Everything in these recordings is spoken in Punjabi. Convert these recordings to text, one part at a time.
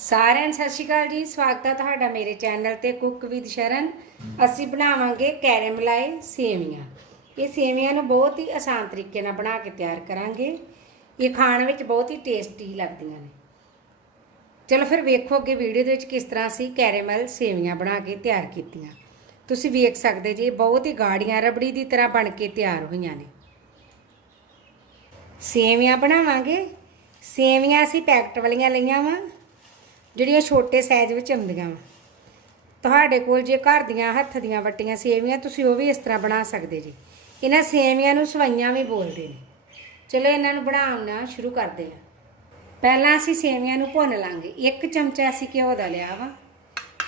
ਸਾਰਿਆਂ ਨੂੰ ਸਤਿ ਸ਼੍ਰੀ ਅਕਾਲ ਜੀ। ਸਵਾਗਤ ਹੈ ਤੁਹਾਡਾ ਮੇਰੇ ਚੈਨਲ ਤੇ ਕੁੱਕ ਵਿਦ ਸ਼ਰਨ। ਅਸੀਂ ਬਣਾਵਾਂਗੇ ਕੈਰਮਲਾਈ ਸੇਵੀਆਂ। ਇਹ ਸੇਵੀਆਂ ਨੂੰ ਬਹੁਤ ਹੀ ਆਸਾਨ ਤਰੀਕੇ ਨਾਲ ਬਣਾ ਕੇ ਤਿਆਰ ਕਰਾਂਗੇ। ਇਹ ਖਾਣ ਵਿੱਚ ਬਹੁਤ ਹੀ ਟੇਸਟੀ ਲੱਗਦੀਆਂ ਨੇ। ਚਲੋ ਫਿਰ ਵੇਖੋ ਅੱਗੇ ਵੀਡੀਓ ਦੇ ਵਿੱਚ ਕਿਸ ਤਰ੍ਹਾਂ ਅਸੀਂ ਕੈਰੇਮਲ ਸੇਵੀਆਂ ਬਣਾ ਕੇ ਤਿਆਰ ਕੀਤੀਆਂ। ਤੁਸੀਂ ਵੇਖ ਸਕਦੇ ਜੀ ਇਹ ਬਹੁਤ ਹੀ ਗਾੜੀਆਂ ਰਬੜੀ ਦੀ ਤਰ੍ਹਾਂ ਬਣ ਕੇ ਤਿਆਰ ਹੋਈਆਂ ਨੇ। ਸੇਵੀਆਂ ਬਣਾਵਾਂਗੇ। ਸੇਵੀਆਂ ਅਸੀਂ ਪੈਕਟ ਵਾਲੀਆਂ ਲਈਆਂ ਵਾਂ। ਜਿਹੜੀਆਂ ਛੋਟੇ ਸਾਈਜ਼ ਵਿੱਚ ਆਉਂਦੀਆਂ ਵਾ। ਤੁਹਾਡੇ ਕੋਲ ਜੇ ਘਰ ਦੀਆਂ ਹੱਥ ਦੀਆਂ ਵੱਟੀਆਂ ਸੇਵੀਆਂ, ਤੁਸੀਂ ਉਹ ਵੀ ਇਸ ਤਰ੍ਹਾਂ ਬਣਾ ਸਕਦੇ ਜੀ। ਇਹਨਾਂ ਸੇਵੀਆਂ ਨੂੰ ਸਵਾਈਆਂ ਵੀ ਬੋਲਦੇ ਨੇ। ਚਲੋ ਇਹਨਾਂ ਨੂੰ ਬਣਾਉਣਾ ਸ਼ੁਰੂ ਕਰਦੇ ਹਾਂ। ਪਹਿਲਾਂ ਅਸੀਂ ਸੇਵੀਆਂ ਨੂੰ ਭੁੰਨ ਲਾਂਗੇ। ਇੱਕ ਚਮਚਾ ਅਸੀਂ ਘਿਓ ਦਾ ਲਿਆ ਵਾ।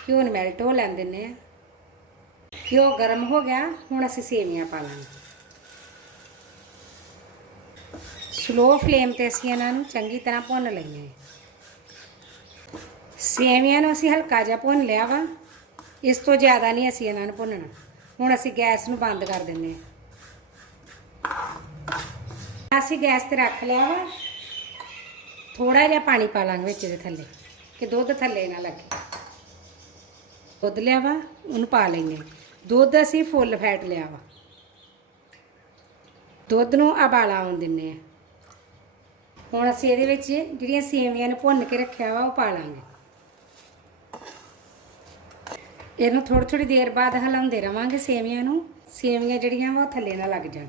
ਘਿਓ ਨੂੰ ਮੈਲਟ ਹੋ ਲੈਣ ਦਿੰਨੇ ਆ ਘਿਓ ਗਰਮ ਹੋ ਗਿਆ। ਹੁਣ ਅਸੀਂ ਸੇਵੀਆਂ ਪਾ ਲਾਂਗੇ। ਸਲੋ ਫਲੇਮ ਤੇ ਅਸੀਂ ਇਹਨਾਂ ਨੂੰ ਚੰਗੀ ਤਰ੍ਹਾਂ ਭੁੰਨ ਲਈਏ ਸੇਵੀਆਂ ਨੂੰ, ਅਸੀਂ ਹਲਕਾ ਜਿਹਾ ਭੁੰਨ ਲਿਆ ਵਾ। ਇਸ ਤੋਂ ਜ਼ਿਆਦਾ ਨਹੀਂ ਅਸੀਂ ਇਹਨਾਂ ਨੂੰ ਭੁੰਨਣਾ। ਹੁਣ ਅਸੀਂ ਗੈਸ ਨੂੰ ਬੰਦ ਕਰ ਦਿੰਨੇ ਆ ਅਸੀਂ ਗੈਸ ਤੇ ਰੱਖ ਲਿਆ ਵਾ। ਥੋੜਾ ਜਿਹਾ ਪਾਣੀ ਪਾ ਲਾਂਗੇ ਵਿੱਚ ਦੇ ਥੱਲੇ, ਕਿ ਦੁੱਧ ਥੱਲੇ ਨਾ ਲੱਗੇ। ਦੁੱਧ ਲਿਆ ਵਾ, ਉਹਨੂੰ ਪਾ ਲੈਂਗੇ ਦੁੱਧ ਅਸੀਂ ਫੁੱਲ ਫੈਟ ਲਿਆ ਵਾ। ਦੁੱਧ ਨੂੰ ਉਬਾਲਾ ਆਉਣ ਦਿੰਨੇ ਆ ਹੁਣ ਅਸੀਂ ਇਹਦੇ ਵਿੱਚ ਜਿਹੜੀਆਂ ਸੇਵੀਆਂ ਨੂੰ ਭੁੰਨ ਕੇ ਰੱਖਿਆ ਵਾ, ਉਹ ਪਾ ਲਾਂਗੇ। ਇਹਨੂੰ ਥੋੜੀ ਥੋੜੀ ਦੇਰ ਬਾਅਦ ਹਲਾਉਂਦੇ ਰਵਾਂਗੇ ਸੇਵੀਆਂ ਨੂੰ। ਸੇਵੀਆਂ ਜਿਹੜੀਆਂ ਵਾ ਉਹ ਥੱਲੇ ਨਾ ਲੱਗ ਜਾਣ।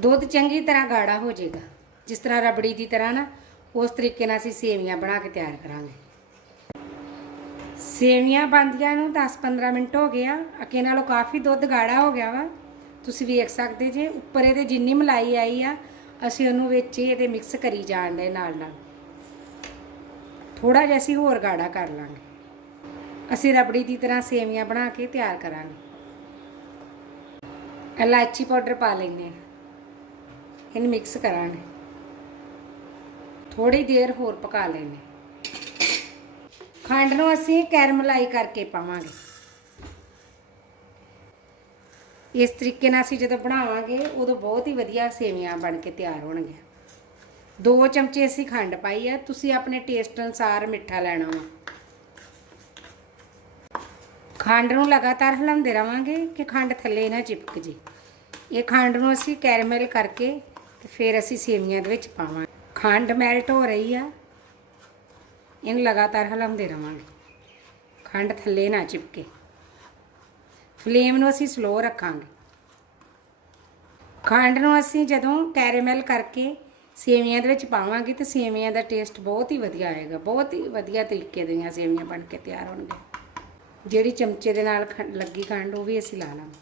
ਦੁੱਧ ਚੰਗੀ ਤਰ੍ਹਾਂ ਗਾੜਾ ਹੋ ਜਾਏਗਾ। ਜਿਸ ਤਰ੍ਹਾਂ ਰਬੜੀ ਦੀ ਤਰ੍ਹਾਂ ਨਾ, ਉਸ ਤਰੀਕੇ ਨਾਲ ਅਸੀਂ ਸੇਵੀਆਂ ਬਣਾ ਕੇ ਤਿਆਰ ਕਰਾਂਗੇ। ਸੇਵੀਆਂ ਬੰਦੀਆਂ ਨੂੰ 10-15 ਮਿੰਟ ਹੋ ਗਏ ਆ। ਅੱਗੇ ਨਾਲੋਂ ਕਾਫੀ ਦੁੱਧ ਗਾੜਾ ਹੋ ਗਿਆ ਵਾ। ਤੁਸੀਂ ਵੇਖ ਸਕਦੇ ਜੇ, ਉੱਪਰ ਇਹਦੇ ਜਿੰਨੀ ਮਲਾਈ ਆਈ ਆ, ਅਸੀਂ ਉਹਨੂੰ ਵਿੱਚ ਹੀ ਇਹਦੇ ਮਿਕਸ ਕਰੀ ਜਾਣ ਦੇ ਨਾਲ ਨਾਲ ਥੋੜਾ ਜਿਹਾ ਅਸੀਂ ਹੋਰ ਗਾੜਾ ਕਰ ਲਾਂਗੇ। ਅਸੀਂ ਰਬੜੀ ਦੀ ਤਰ੍ਹਾਂ ਸੇਵੀਆਂ ਬਣਾ ਕੇ ਤਿਆਰ ਕਰਾਂਗੇ। ਇਲਾਇਚੀ ਪਾਊਡਰ ਪਾ ਲੈਂਦੇ ਇਹਨੂੰ ਮਿਕਸ ਕਰਾਂਗੇ। ਥੋੜੀ ਦੇਰ ਹੋਰ ਪਕਾ ਲੈਂਦੇ ਖੰਡ ਨੂੰ ਅਸੀਂ ਕੈਰਮਲਾਈ ਕਰਕੇ ਪਾਵਾਂਗੇ। ਇਸ ਤਰੀਕੇ ਨਾਲ ਅਸੀਂ ਜਦੋਂ ਬਣਾਵਾਂਗੇ, ਉਦੋਂ ਬਹੁਤ ਹੀ ਵਧੀਆ ਸੇਵੀਆਂ ਬਣ ਕੇ ਤਿਆਰ ਹੋਣਗੀਆਂ। ਦੋ ਚਮਚੇ ਅਸੀਂ ਖੰਡ ਪਾਈ ਆ, ਤੁਸੀਂ ਆਪਣੇ ਟੇਸਟ ਅਨੁਸਾਰ ਮਿੱਠਾ ਲੈਣਾ ਵਾ। ਖੰਡ ਨੂੰ ਲਗਾਤਾਰ ਹਿਲਾਉਂਦੇ ਰਵਾਂਗੇ ਕਿ ਖੰਡ ਥੱਲੇ ਨਾ ਚਿਪਕ ਜੇ। ਇਹ ਖੰਡ ਨੂੰ ਅਸੀਂ ਕੈਰਮਲ ਕਰਕੇ ਤੇ ਫਿਰ ਅਸੀਂ ਸੇਵੀਆਂ ਦੇ ਵਿੱਚ ਪਾਵਾਂਗੇ। ਖੰਡ ਮੈਲਟ ਹੋ ਰਹੀ ਆ, ਇਹਨੂੰ ਲਗਾਤਾਰ ਹਿਲਾਉਂਦੇ ਰਵਾਂਗੇ। ਖੰਡ ਥੱਲੇ ਨਾ ਚਿਪਕੇ। ਫਲੇਮ ਨੂੰ ਅਸੀਂ ਸਲੋ ਰੱਖਾਂਗੇ। ਖੰਡ ਨੂੰ ਅਸੀਂ ਜਦੋਂ ਕੈਰੇਮਲ ਕਰਕੇ ਸੇਵੀਆਂ ਦੇ ਵਿੱਚ ਪਾਵਾਂਗੇ ਤੇ ਸੇਵੀਆਂ ਦਾ ਟੇਸਟ ਬਹੁਤ ਹੀ ਵਧੀਆ ਆਏਗਾ, ਬਹੁਤ ਹੀ ਵਧੀਆ ਤਰੀਕੇ ਦੀਆਂ ਸੇਵੀਆਂ ਬਣ ਕੇ ਤਿਆਰ ਹੋਣਗੀਆਂ। ਜਿਹੜੀ ਚਮਚੇ ਦੇ ਨਾਲ ਖੰ- ਲੱਗੀ ਖੰਡ, ਉਹ ਵੀ ਅਸੀਂ ਲਾ ਲਾਂਗੇ।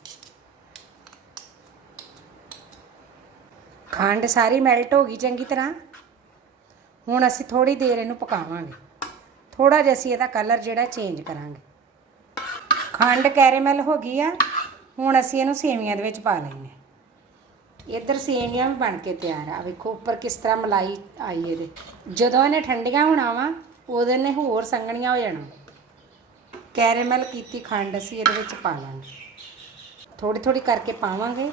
ਖੰਡ ਸਾਰੀ ਮੈਲਟ ਹੋ ਗਈ ਚੰਗੀ ਤਰ੍ਹਾਂ। ਹੁਣ ਅਸੀਂ ਥੋੜੀ ਦੇਰ ਇਹਨੂੰ ਪਕਾਵਾਂਗੇ। ਥੋੜਾ ਜਿਹਾ ਅਸੀਂ ਇਹਦਾ ਕਲਰ ਜਿਹੜਾ ਚੇਂਜ ਕਰਾਂਗੇ। ਖੰਡ ਕੈਰੇਮਲ ਹੋ ਗਈ ਆ, ਹੁਣ ਅਸੀਂ ਇਹਨੂੰ ਸੇਵੀਆਂ ਦੇ ਵਿੱਚ ਪਾ ਲੈਂਦੇ ਹਾਂ। ਇੱਧਰ ਸੇਵੀਆਂ ਵੀ ਬਣ ਕੇ ਤਿਆਰ ਆ। ਵੇਖੋ ਉੱਪਰ ਕਿਸ ਤਰ੍ਹਾਂ ਮਲਾਈ ਆਈ ਇਹਦੇ। ਜਦੋਂ ਇਹਨੇ ਠੰਡੀਆਂ ਹੋਣਾ ਵਾ ਉਹਦੇ ਨੇ ਹੋਰ ਸੰਗਣੀਆਂ ਹੋ ਜਾਣਾ। ਕੈਰੇਮਲ ਕੀਤੀ ਖੰਡ ਅਸੀਂ ਇਹਦੇ ਵਿੱਚ ਪਾ ਲਾਂਗੇ। ਥੋੜੀ ਥੋੜੀ ਕਰਕੇ ਪਾਵਾਂਗੇ।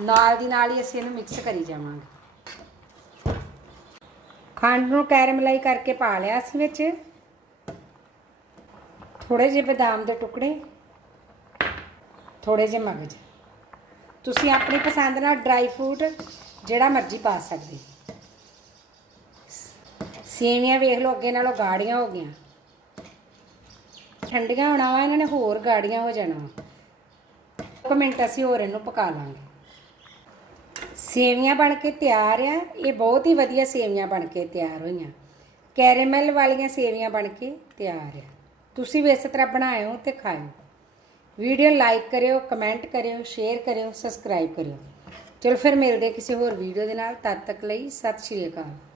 ਨਾਲ ਦੀ ਨਾਲ ਹੀ ਅਸੀਂ ਇਹਨੂੰ ਮਿਕਸ ਕਰੀ ਜਾਵਾਂਗੇ। ਖੰਡ ਨੂੰ ਕੈਰਮਲਾਈ ਕਰਕੇ ਪਾ ਲਿਆ ਅਸੀਂ ਵਿੱਚ। ਥੋੜੇ ਜਿਹੇ ਬਦਾਮ ਦੇ ਟੁਕੜੇ। ਥੋੜੇ ਜਿਹੇ ਮਗਜ। ਤੁਸੀਂ ਆਪਣੀ ਪਸੰਦ ਨਾਲ ਡਰਾਈ ਫਰੂਟ ਜਿਹੜਾ ਮਰਜ਼ੀ ਪਾ ਸਕਦੇ। ਸੇਵੀਆਂ ਵੇਖ ਲਓ, ਅੱਗੇ ਨਾਲੋਂ ਗਾੜੀਆਂ ਹੋ ਗਈਆਂ। ਠੰਡੀਆਂ ਹੋਣਾ ਵਾ, ਇਹਨਾਂ ਨੇ ਹੋਰ ਗਾੜੀਆਂ ਹੋ ਜਾਣਾ ਵਾ। ਇੱਕ ਮਿੰਟ ਅਸੀਂ ਹੋਰ ਇਹਨੂੰ ਪਕਾ ਲਾਂਗੇ। ਸੇਵੀਆਂ ਬਣ ਕੇ ਤਿਆਰ ਆ, ਇਹ ਬਹੁਤ ਹੀ ਵਧੀਆ ਸੇਵੀਆਂ ਬਣ ਕੇ ਤਿਆਰ ਹੋਈਆਂ। ਕੈਰੇਮਲ ਵਾਲੀਆਂ ਸੇਵੀਆਂ ਬਣ ਕੇ ਤਿਆਰ ਆ। ਤੁਸੀਂ ਵੀ ਇਸ ਤਰ੍ਹਾਂ ਬਣਾਇਓ ਤੇ ਖਾਇਓ। ਵੀਡੀਓ ਲਾਈਕ ਕਰਿਓ, ਕਮੈਂਟ ਕਰਿਓ, ਸ਼ੇਅਰ ਕਰਿਓ, ਸਬਸਕ੍ਰਾਈਬ ਕਰਿਓ। ਚਲੋ ਫਿਰ ਮਿਲਦੇ ਕਿਸੇ ਹੋਰ ਵੀਡੀਓ ਦੇ ਨਾਲ। ਤਦ ਤੱਕ ਲਈ ਸਤਿ ਸ਼੍ਰੀ ਅਕਾਲ।